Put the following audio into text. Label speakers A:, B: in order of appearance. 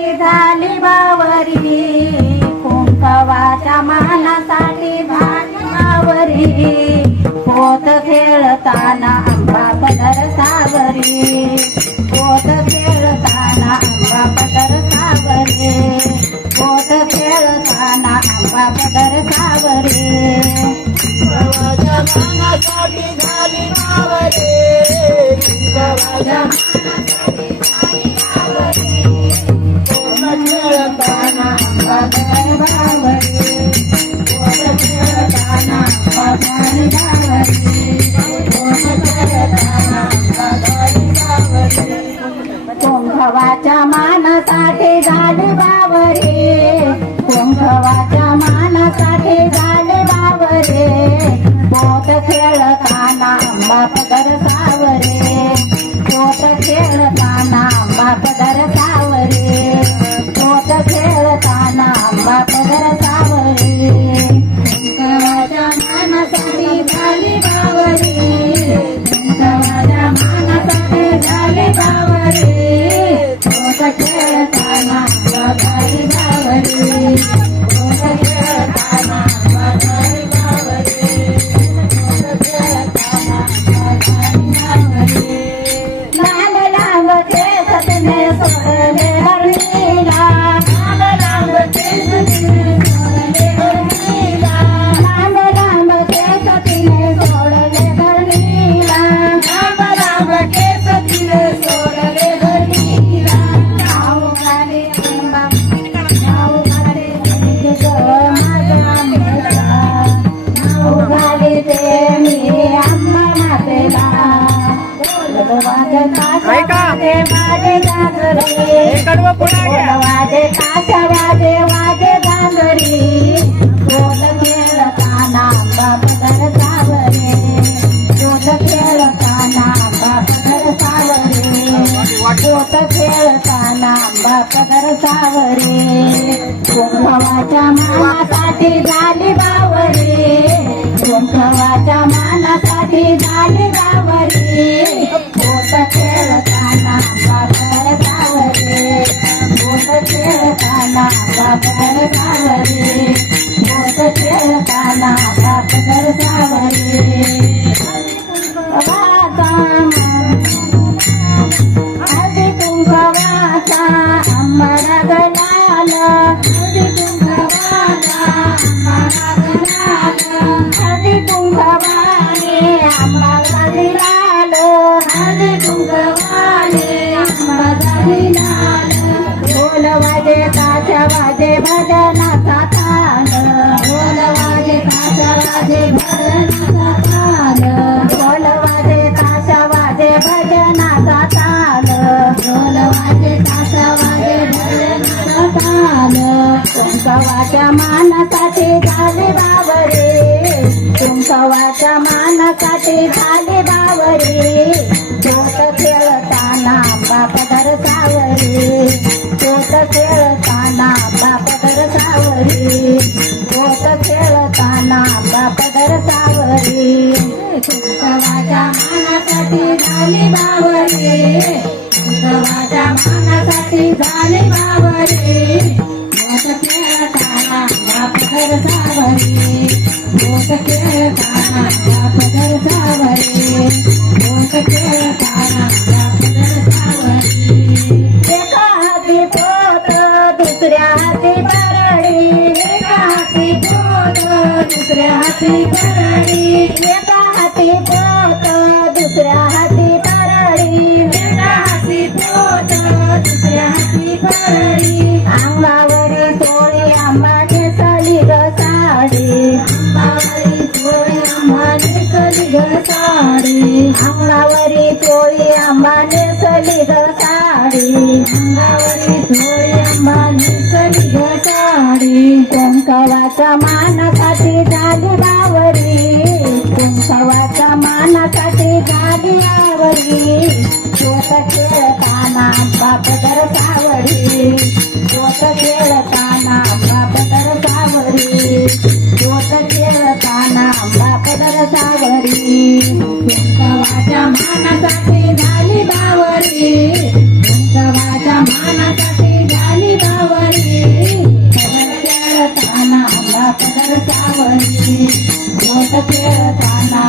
A: मानासाठी झाली बावरी. कुंकवाच्या मानासाठी झाली बावरी पोत खेळताना आंबा पदर सागरी पोत खेळताना आंबा पदर सागरी पोत खेळताना आंबा पदर सागरी
B: झाली बावरी
A: कुंभवाच्या मानसाठे झाले बावरे. कुंभवाच्या मानसाठे झाले बावरे. पोत खेळताना बाप पदर सावरे. पोत खेळताना बाप पदर सावरे. पोत खेळताना आंबा वाजे काशा वाजे वाजे जागरी कोल खेळताना बाप घर सावरे. कोल खेळताना बाप घर सावरे. कोट खेळताना बाप घर सावरे. कुंभवाच्या मानासाठी झाली बावरे. कुंभवाच्या मानासाठी झाली बावरे. कोट खेळ ढोल वाजे ताशा वाजे भजनाचा ताल ढोल वाजे ताशा वाजे भजनाचा ताल ढोल वाजे ताशा वाजे भजनाचा ताल ढोल वाजे ताशा वाजे भजनाचा ताल कुंकवाच्या मानासाठी झाले बावरे कुंकवाच्या मानासाठी झाले बावरे. सावरे कुंकवाच्या मानासाठी झाले बावरे कुंकवाच्या मानासाठी झाले बावरे. अंगावरी चोळी आंबा नेसली ग साडी. अंगावरी चोळी आंबा नेसली ग साडी. अंगावरी चोळी आंबा नेसली ग मानासाठी जागे आवडी लोक खेळताना बाप तर सावडी लोक खेळताना बाप तर सावडी लोक खेळताना बाप तर सावडी गवाच्या मानासाठी झाली बावरी. गवाच्या मानासाठी झाली बावरी खेळताना बाप तर सावडी लोक खेळताना